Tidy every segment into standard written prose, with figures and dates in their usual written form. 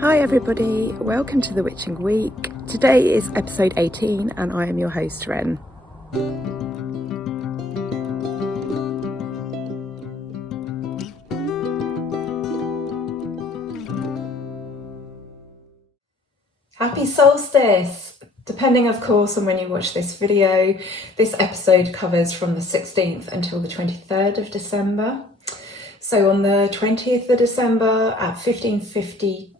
Hi everybody, welcome to the Witching Week. Today is episode 18 and I am your host Ren. Happy solstice! Depending of course on when you watch this video, this episode covers from the 16th until the 23rd of December. So on the 20th of December at 15:52,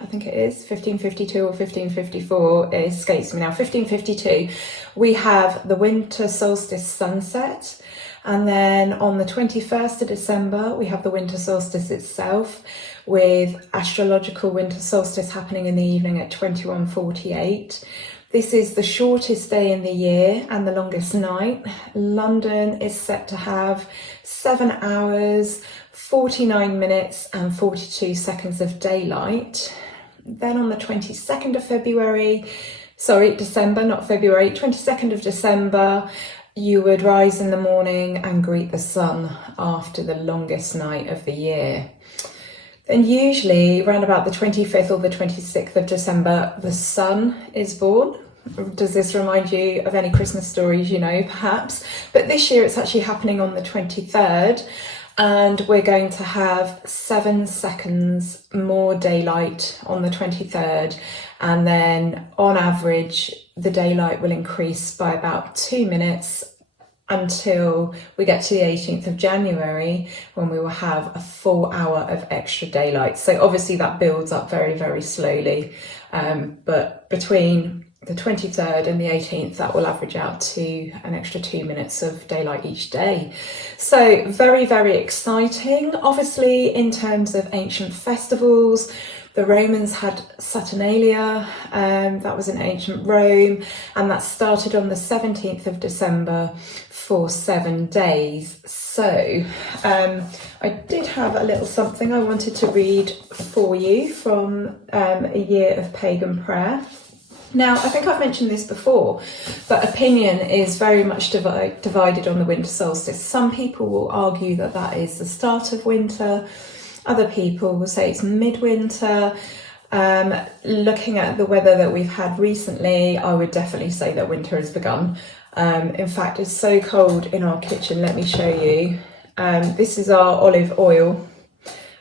I think it is 15:52 or 15:54, it escapes me now, 15:52, we have the winter solstice sunset. And then on the 21st of December, we have the winter solstice itself, with astrological winter solstice happening in the evening at 21:48. This is the shortest day in the year and the longest night. London is set to have 7 hours, 49 minutes and 42 seconds of daylight. Then on the 22nd of December, not February, 22nd of December, you would rise in the morning and greet the sun after the longest night of the year. Then usually around about the 25th or the 26th of December, the sun is born. Does this remind you of any Christmas stories you know, perhaps? But this year it's actually happening on the 23rd, and we're going to have 7 seconds more daylight on the 23rd. And then on average, the daylight will increase by about 2 minutes until we get to the 18th of January, when we will have a full hour of extra daylight. So obviously that builds up very, very slowly. But between the 23rd and the 18th, that will average out to an extra 2 minutes of daylight each day. So very, very exciting. Obviously, in terms of ancient festivals, the Romans had Saturnalia, that was in ancient Rome, and that started on the 17th of December for 7 days. So I did have a little something I wanted to read for you from a year of pagan prayer. Now, I think I've mentioned this before, but opinion is very much divided on the winter solstice. Some people will argue that that is the start of winter. Other people will say it's midwinter. Looking at the weather that we've had recently, I would definitely say that winter has begun. In fact, it's so cold in our kitchen. Let me show you. This is our olive oil,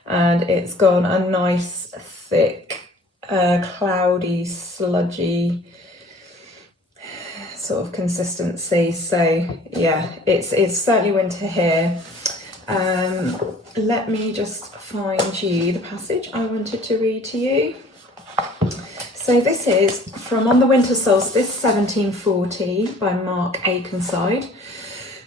and it's gone a nice thick cloudy, sludgy sort of consistency. So yeah, it's certainly winter here. Let me just find you the passage I wanted to read to you. So this is from On the Winter Solstice 1740 by Mark Akenside.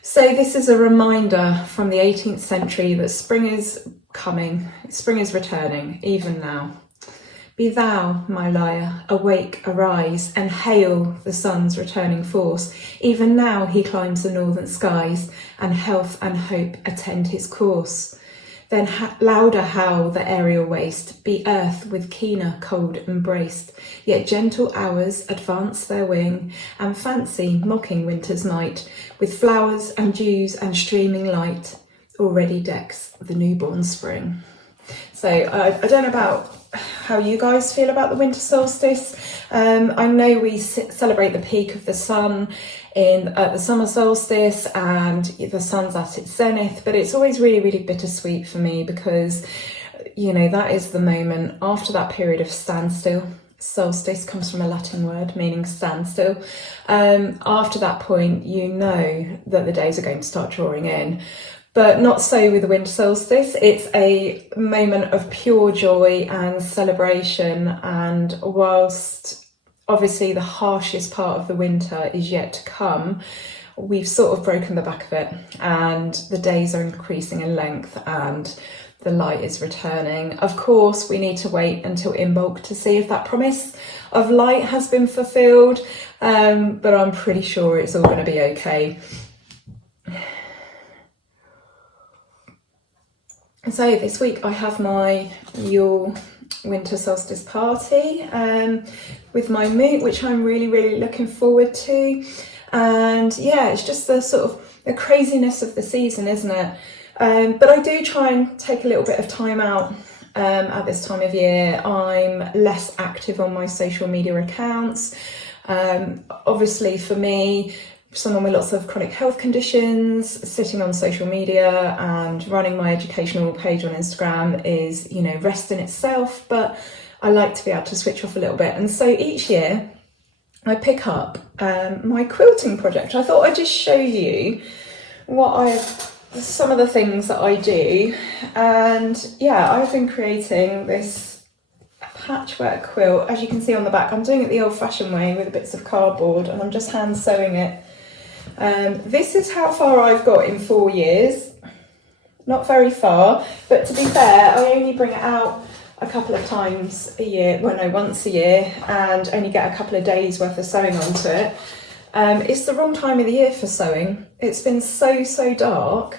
So this is a reminder from the 18th century that spring is coming, spring is returning, even now. Be thou, my lyre, awake, arise, and hail the sun's returning force. Even now he climbs the northern skies, and health and hope attend his course. Then louder howl the aerial waste, be earth with keener cold embraced. Yet gentle hours advance their wing, and fancy, mocking winter's night, with flowers and dews and streaming light, already decks the newborn spring. So I don't know about how you guys feel about the winter solstice. I know we celebrate the peak of the sun at the summer solstice, and the sun's at its zenith, but it's always really, really bittersweet for me because, you know, that is the moment after that period of standstill. Solstice comes from a Latin word meaning standstill. After that point, you know that the days are going to start drawing in. But not so with the winter solstice. It's a moment of pure joy and celebration, and whilst obviously the harshest part of the winter is yet to come, we've sort of broken the back of it, and the days are increasing in length and the light is returning. Of course, we need to wait until Imbolc to see if that promise of light has been fulfilled, but I'm pretty sure it's all going to be okay. So this week I have my Yule winter solstice party with my moot, which I'm really, really looking forward to. And yeah, it's just the sort of the craziness of the season, isn't it? But I do try and take a little bit of time out at this time of year. I'm less active on my social media accounts. Obviously for me, someone with lots of chronic health conditions, sitting on social media and running my educational page on Instagram is, you know, rest in itself, but I like to be able to switch off a little bit. And so each year I pick up my quilting project. I thought I'd just show you some of the things that I do. And yeah, I've been creating this patchwork quilt. As you can see on the back, I'm doing it the old-fashioned way with bits of cardboard, and I'm just hand sewing it. This is how far I've got in 4 years. Not very far, but to be fair, I only bring it out a couple of times a year, well no, once a year, and only get a couple of days worth of sewing onto it. It's the wrong time of the year for sewing. It's been so dark.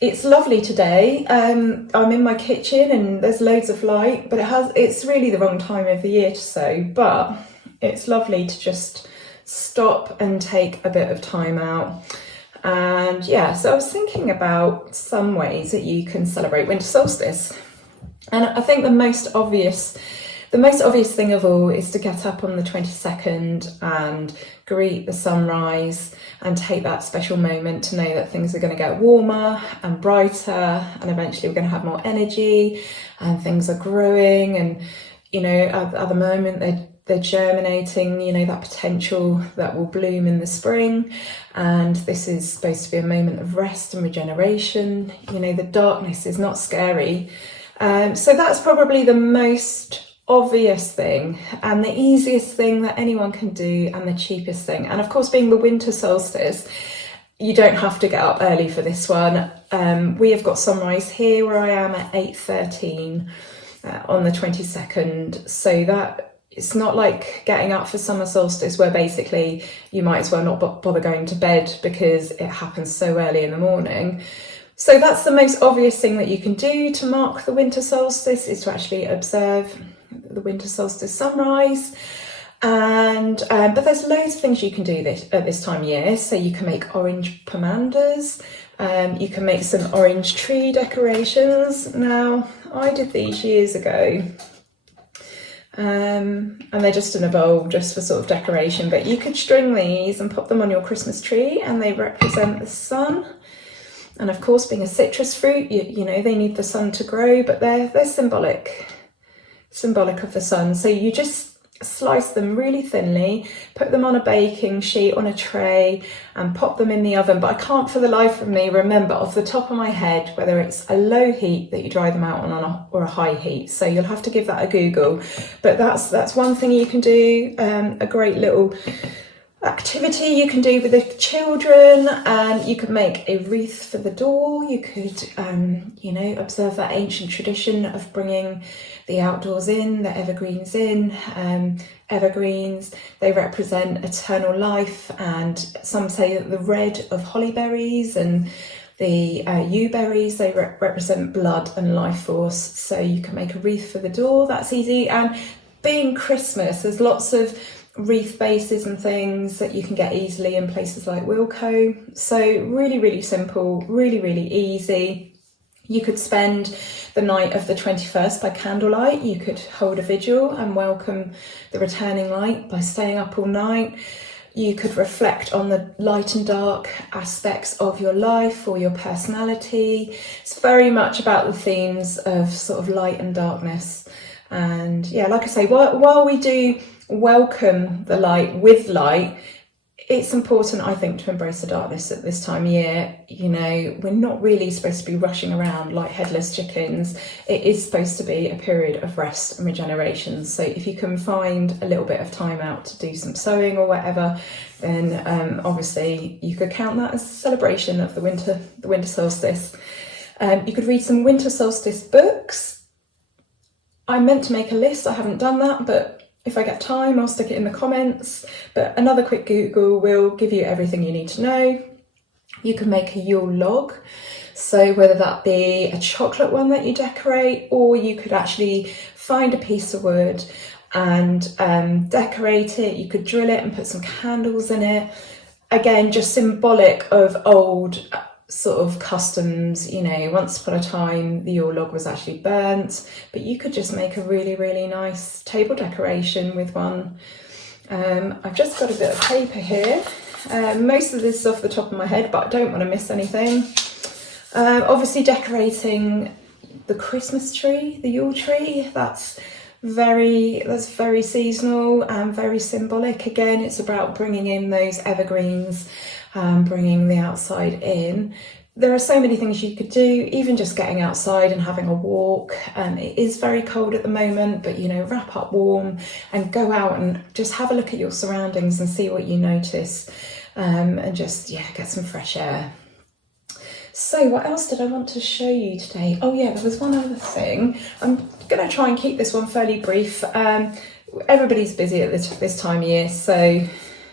It's lovely today. I'm in my kitchen and there's loads of light, but it's really the wrong time of the year to sew, but it's lovely to just stop and take a bit of time out. And yeah, so I was thinking about some ways that you can celebrate winter solstice. And I think the most obvious thing of all is to get up on the 22nd and greet the sunrise and take that special moment to know that things are going to get warmer and brighter, and eventually we're going to have more energy and things are growing, and you know, at the moment they're germinating, you know, that potential that will bloom in the spring. And this is supposed to be a moment of rest and regeneration. You know, the darkness is not scary. So that's probably the most obvious thing and the easiest thing that anyone can do, and the cheapest thing. And of course, being the winter solstice, you don't have to get up early for this one. We have got sunrise here where I am at 8:13 on the 22nd, so that it's not like getting up for summer solstice where basically you might as well not bother going to bed because it happens so early in the morning. So that's the most obvious thing that you can do to mark the winter solstice, is to actually observe the winter solstice sunrise. And but there's loads of things you can do at this time of year. So you can make orange pomanders, you can make some orange tree decorations. Now, I did these years ago, and they're just in a bowl just for sort of decoration, but you could string these and pop them on your Christmas tree, and they represent the sun. And of course, being a citrus fruit, you know, they need the sun to grow, but they're symbolic of the sun. So you just slice them really thinly, put them on a baking sheet on a tray and pop them in the oven. But I can't for the life of me remember off the top of my head whether it's a low heat that you dry them out on or a high heat. So you'll have to give that a Google. But that's one thing you can do, a great little activity you can do with the children. You could make a wreath for the door. You could, you know, observe that ancient tradition of bringing the outdoors in, the evergreens in. Evergreens, they represent eternal life, and some say that the red of holly berries and the yew berries, they represent blood and life force. So you can make a wreath for the door. That's easy. And being Christmas, there's lots of wreath bases and things that you can get easily in places like Wilko. So really simple, really easy. You could spend the night of the 21st by candlelight. You could hold a vigil and welcome the returning light by staying up all night. You could reflect on the light and dark aspects of your life or your personality. It's very much about the themes of sort of light and darkness. And yeah, like I say, while we do welcome the light with light, it's important, I think, to embrace the darkness at this time of year. You know, we're not really supposed to be rushing around like headless chickens. It is supposed to be a period of rest and regeneration. So if you can find a little bit of time out to do some sewing or whatever, then obviously you could count that as a celebration of the winter solstice. You could read some winter solstice books. I meant to make a list, I haven't done that, but if I get time, I'll stick it in the comments. But another quick Google will give you everything you need to know. You can make a Yule log. So whether that be a chocolate one that you decorate, or you could actually find a piece of wood and decorate it. You could drill it and put some candles in it. Again, just symbolic of old sort of customs, you know, once upon a time the Yule log was actually burnt, but you could just make a really, really nice table decoration with one. I've just got a bit of paper here. Most of this is off the top of my head, but I don't want to miss anything. Obviously decorating the Christmas tree, the Yule tree, that's very seasonal and very symbolic. Again, it's about bringing in those evergreens, bringing the outside in. There are so many things you could do, even just getting outside and having a walk. It is very cold at the moment, but you know, wrap up warm and go out and just have a look at your surroundings and see what you notice, and just, yeah, get some fresh air. So what else did I want to show you today? Oh yeah, there was one other thing. I'm going to try and keep this one fairly brief. Everybody's busy at this time of year, so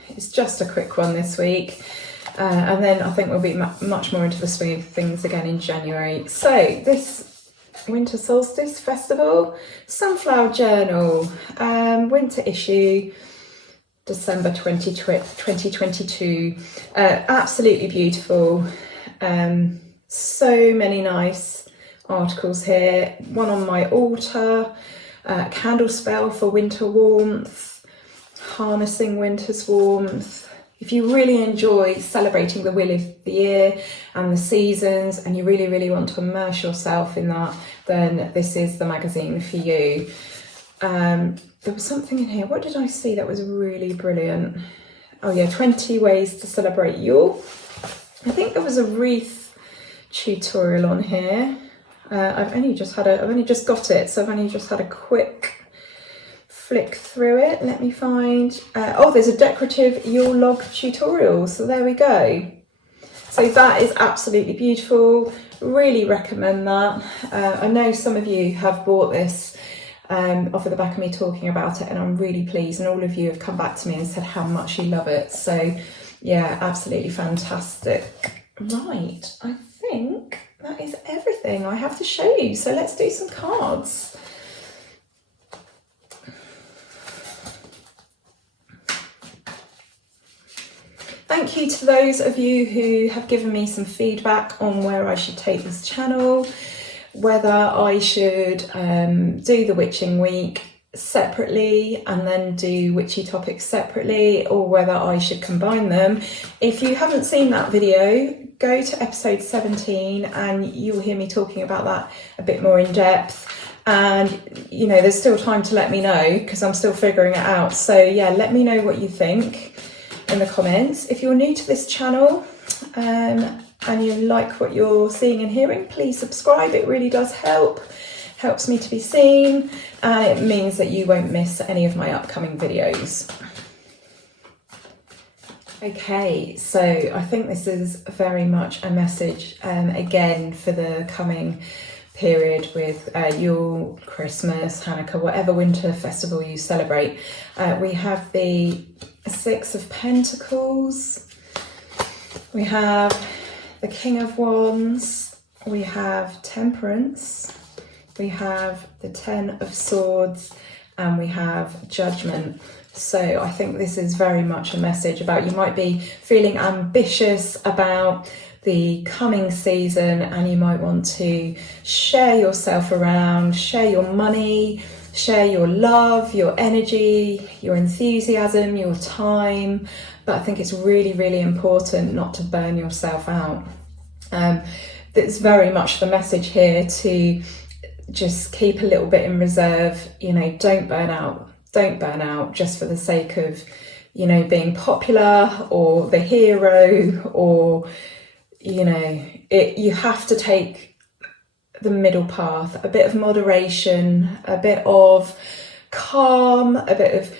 it's just a quick one this week. And then I think we'll be much more into the swing of things again in January. So this Winter Solstice Festival, Sunflower Journal, winter issue, December 2022. Absolutely beautiful. So many nice articles here. One on my altar, candle spell for winter warmth, harnessing winter's warmth. If you really enjoy celebrating the wheel of the year and the seasons, and you really, really want to immerse yourself in that, then this is the magazine for you. There was something in here. What did I see that was really brilliant? Oh yeah, 20 ways to celebrate Yule. I think there was a wreath tutorial on here. I've only just got it, so I've only just had a quick flick through it. Let me find, oh, there's a decorative Yule log tutorial, so there we go. So that is absolutely beautiful, really recommend that. I know some of you have bought this off of the back of me talking about it, and I'm really pleased, and all of you have come back to me and said how much you love it. So yeah, absolutely fantastic. Right, I think that is everything I have to show you, so let's do some cards. Thank you to those of you who have given me some feedback on where I should take this channel, whether I should do the witching week separately and then do witchy topics separately, or whether I should combine them. If you haven't seen that video, go to episode 17 and you'll hear me talking about that a bit more in depth. And you know, there's still time to let me know because I'm still figuring it out. So yeah, let me know what you think in the comments. If you're new to this channel and you like what you're seeing and hearing, please subscribe. It really does helps me to be seen, and it means that you won't miss any of my upcoming videos. Okay, so I think this is very much a message again for the coming period with Yule, Christmas, Hanukkah, whatever winter festival you celebrate. We have the Six of Pentacles, we have the King of Wands, we have Temperance, we have the Ten of Swords, and we have Judgment. So I think this is very much a message about, you might be feeling ambitious about the coming season, and you might want to share yourself around, share your money, share your love, your energy, your enthusiasm, your time. But I think it's really, really important not to burn yourself out. That's very much the message here, to just keep a little bit in reserve. You know, don't burn out just for the sake of, you know, being popular or the hero, or, you know, you have to take the middle path, a bit of moderation, a bit of calm, a bit of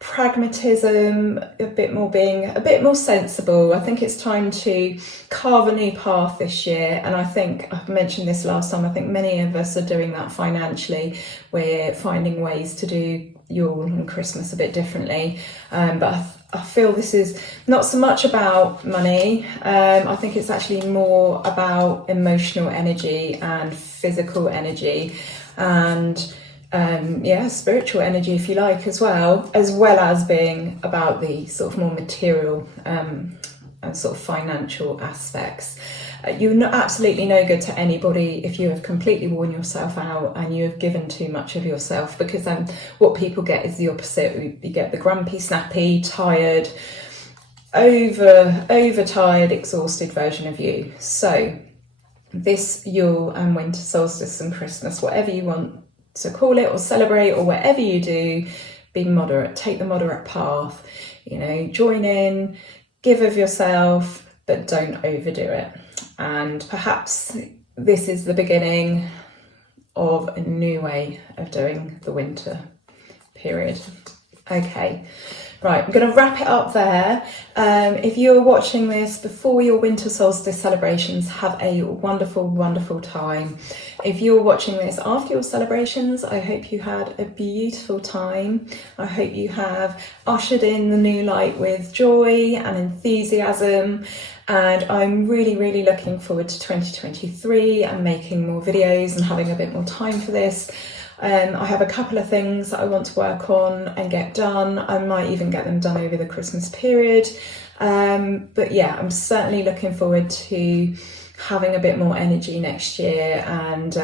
pragmatism, being a bit more sensible. I think it's time to carve a new path this year, and I think I've mentioned this last time, I think many of us are doing that financially. We're finding ways to do Yule and Christmas a bit differently, but I feel this is not so much about money. I think it's actually more about emotional energy and physical energy, and spiritual energy, if you like, as well as being about the sort of more material and sort of financial aspects. You're not absolutely no good to anybody if you have completely worn yourself out and you have given too much of yourself, because then what people get is the opposite. You get the grumpy, snappy, tired, overtired, exhausted version of you. So this Yule and Winter Solstice and Christmas, whatever you want to call it or celebrate, or whatever you do, be moderate, take the moderate path, join in, give of yourself, but don't overdo it. And perhaps this is the beginning of a new way of doing the winter period. Okay. Right, I'm going to wrap it up there. If you're watching this before your winter solstice celebrations, have a wonderful, wonderful time. If you're watching this after your celebrations, I hope you had a beautiful time. I hope you have ushered in the new light with joy and enthusiasm. And I'm really, really looking forward to 2023 and making more videos and having a bit more time for this. I have a couple of things that I want to work on and get done. I might even get them done over the Christmas period. But yeah, I'm certainly looking forward to having a bit more energy next year. And,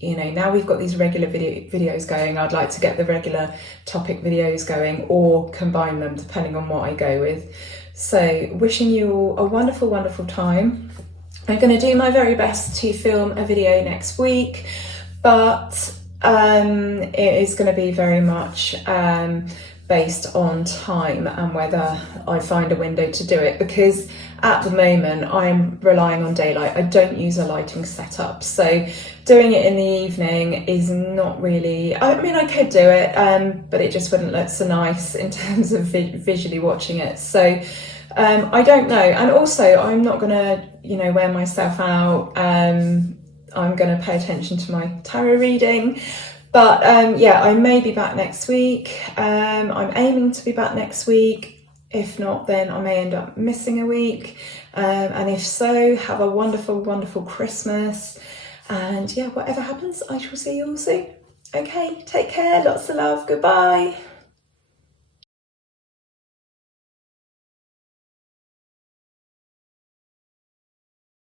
now we've got these regular videos going, I'd like to get the regular topic videos going or combine them depending on what I go with. So wishing you all a wonderful, wonderful time. I'm going to do my very best to film a video next week, but it is going to be very much based on time and whether I find a window to do it, because at the moment I'm relying on daylight. I don't use a lighting setup, so doing it in the evening is not really, I mean I could do it, but it just wouldn't look so nice in terms of visually watching it. So I don't know, and also I'm not gonna wear myself out. I'm going to pay attention to my tarot reading, but I may be back next week. I'm aiming to be back next week. If not, then I may end up missing a week, and if so, have a wonderful, wonderful Christmas, and whatever happens, I shall see you all soon. Okay, take care, lots of love, goodbye.